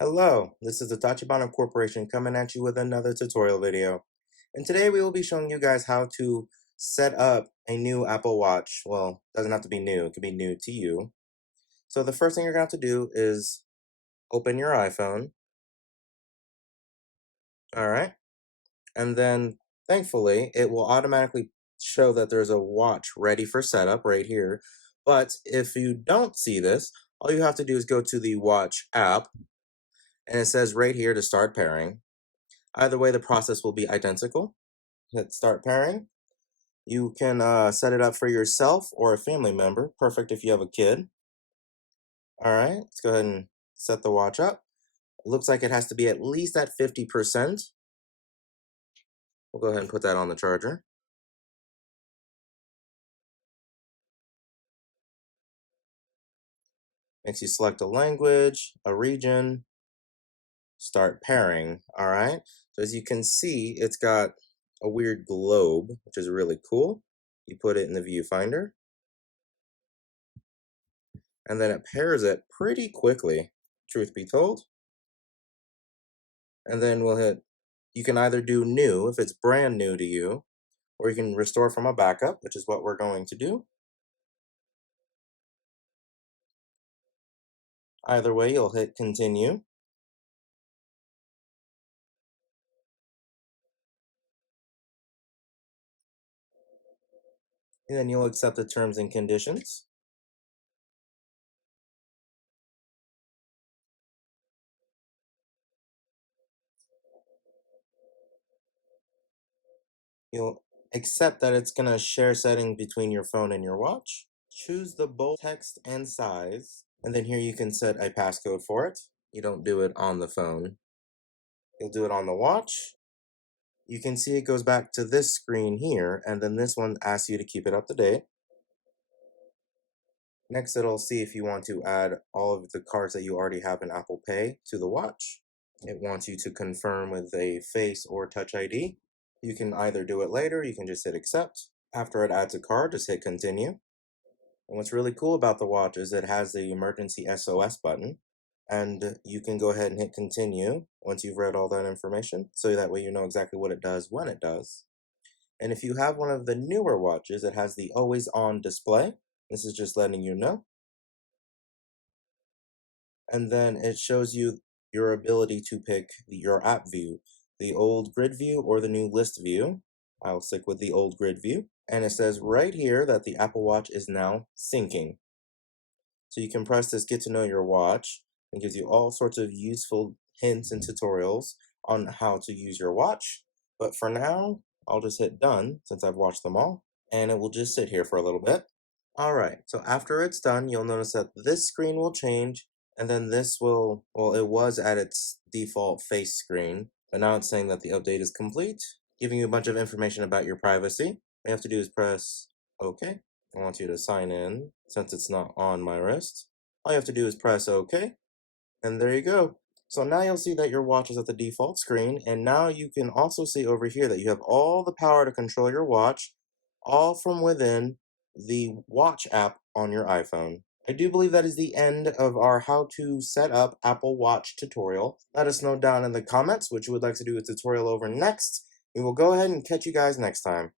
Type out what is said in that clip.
Hello, this is the Tachibana Corporation coming at you with another tutorial video. And today we will be showing you guys how to set up a new Apple Watch. Well, it doesn't have to be new, it could be new to you. So the first thing you're going to have to do is open your iPhone. All right. And then thankfully, it will automatically show that there's a watch ready for setup right here. But if you don't see this, all you have to do is go to the watch app and it says right here to start pairing. Either way, the process will be identical. Hit start pairing. You can set it up for yourself or a family member. Perfect if you have a kid. All right, let's go ahead and set the watch up. It looks like it has to be at least at 50%. We'll go ahead and put that on the charger. Makes you select a language, a region, start pairing. All right, so as you can see, it's got a weird globe, which is really cool. You put it in the viewfinder, and then it pairs it pretty quickly, truth be told. And then we'll hit, you can either do new if it's brand new to you, or you can restore from a backup, which is what we're going to do. Either way, you'll hit continue. And then you'll accept the terms and conditions. You'll accept that it's going to share settings between your phone and your watch. Choose the bold text and size. And then here you can set a passcode for it. You don't do it on the phone. You'll do it on the watch. You can see it goes back to this screen here, and then this one asks you to keep it up to date. Next, it'll see if you want to add all of the cards that you already have in Apple Pay to the watch. It wants you to confirm with a Face or Touch ID. You can either do it later, you can just hit accept. After it adds a card, just hit continue. And what's really cool about the watch is it has the emergency SOS button. And you can go ahead and hit continue once you've read all that information, so that way you know exactly what it does when it does. And if you have one of the newer watches, it has the always on display. This is just letting you know. And then it shows you your ability to pick your app view, the old grid view or the new list view. I'll stick with the old grid view. And it says right here that the Apple Watch is now syncing. So you can press this get to know your watch and gives you all sorts of useful hints and tutorials on how to use your watch. But for now, I'll just hit done since I've watched them all, and it will just sit here for a little bit. Alright, so after it's done, you'll notice that this screen will change, and then this will, well, it was at its default face screen, but now it's saying that the update is complete, giving you a bunch of information about your privacy. All you have to do is press OK. I want you to sign in since it's not on my wrist. All you have to do is press OK, and there you go. So now you'll see that your watch is at the default screen, and now you can also see over here that you have all the power to control your watch, all from within the watch app on your iPhone. I do believe that is the end of our how to set up Apple Watch tutorial. Let us know down in the comments what you would like to do a tutorial over next. We will go ahead and catch you guys next time.